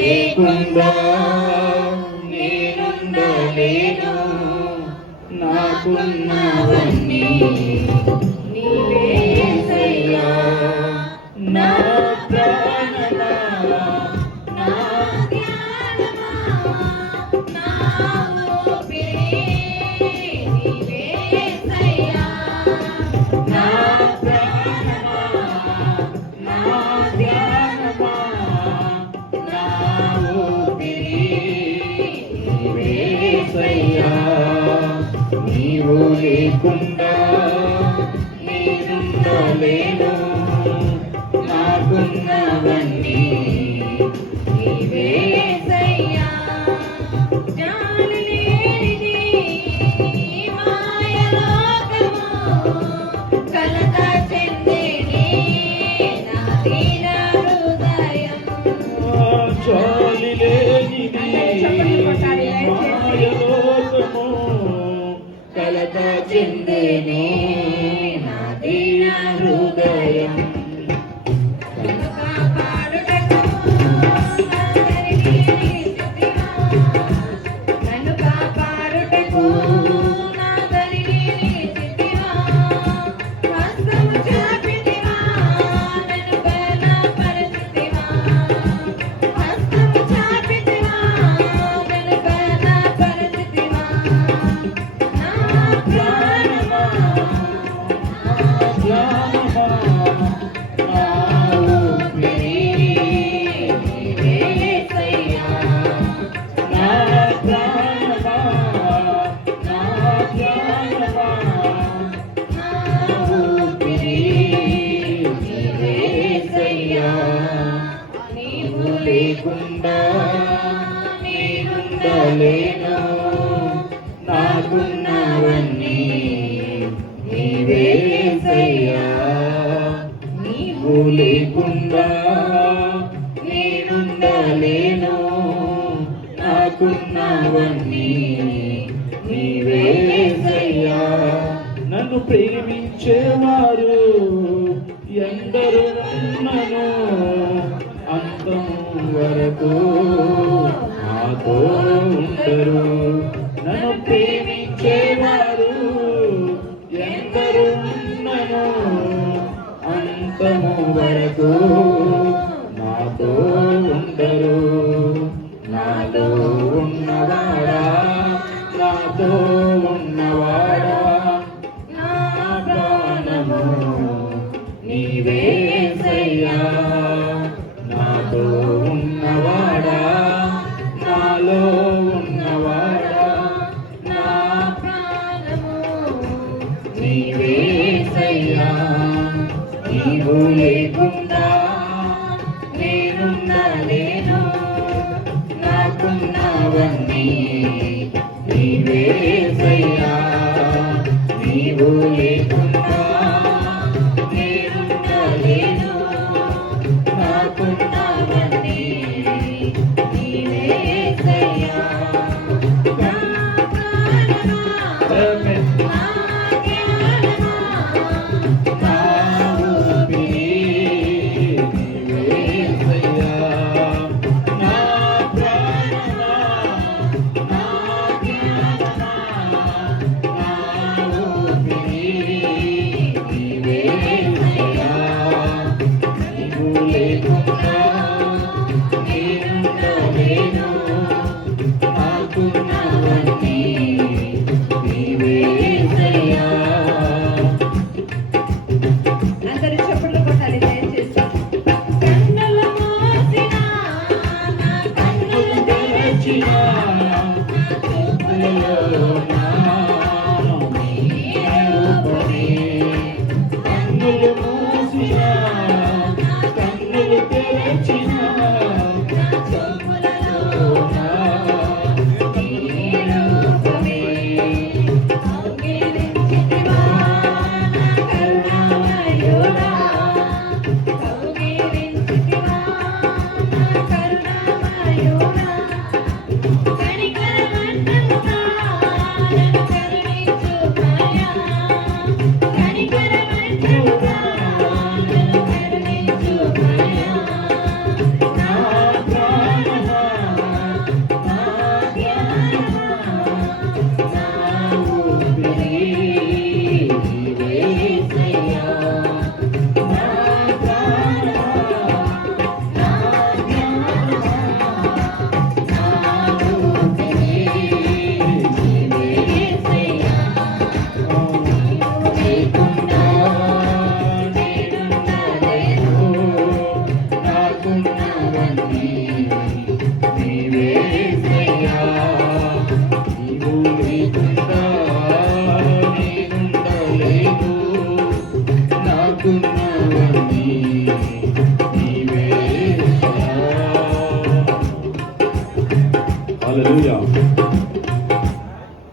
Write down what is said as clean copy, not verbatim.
లేకుండా నేనుండలేను. నాకున్నవన్నీ నీవే యేసయ్యా. నా ప్రాణమా, నా ధ్యానమా, నా ఊపిరి నీవే యేసయ్యా. నా ప్రాణమా, నా ధ్యానమా, నా ఊపిరి నీవే యేసయ్యా. నీవు లేకుండా నేనుండలేను. నాకున్నవన్నీ నీవే యేసయ్యా. జాలి లేనిది ఈ మాయలోకము, కలత చెందేనే నా దీన హృదయం. జాలి లేనిది మాయలోకము, కలత చెందేనే నా దీన హృదయం. నన్ను కాపాడుటకు నా దరిని నిలిచితివా. హస్తము చాపితివా, నన్ను బలపరచితివా. హస్తము చాపితివా, నన్ను బలపరచితివా. నా ప్రాణమా, నా ధ్యానమా, నా ఊపిరి నీవే యేసయ్యా. నా ప్రాణమా, నా ధ్యానమా, నా ఊపిరి నీవే యేసయ్యా. నీవు లేకుండా నేనుండలేను. నాకున్నవన్నీ నీవే యేసయ్యా. నీవు లేకుండా నేనుండలేను. నాకున్నవన్నీ నీవే యేసయ్యా. నన్ను ప్రేమించేవారు ఎందరు ఉన్నను, అంతము వరకు నాతో ఉండరు. నన్ను ప్రేమించేవారు ఎందరు ఉన్నను, అంతము వరకు నాతో ఉండరు. నాతో ఉన్నవాడా, నాతో ఉన్నవాడా, నా ప్రాణము నీవే యేసయ్యా. నాతో ఉన్నవాడా, నాలో ఉన్నవాడా, నా ప్రాణము నీవే యేసయ్యా. నీవు లేకుండా నేనుండలేను. నాకున్నవన్నీ నీవే యేసయ్యా. నీవు లేకుండా నేనుండలేను. నాకున్నవన్నీ నీవే యేసయ్యా. నా ప్రాణమా, నా ధ్యానమా, నా ఊపిరి నీవే యేసయ్యా. నా ప్రాణమా, నా ధ్యానమా, నా ఊపిరి నీవే యేసయ్యా. నీవు లేకుండా నేనుండలేను. నాకున్నవన్నీ నీవే యేసయ్యా. అందరూ చప్పట్లు కొట్టాలి దయచేసి. కన్నులు మూసినా నా కన్నులు తెరచినా, తెరచినా, నా చూపులలో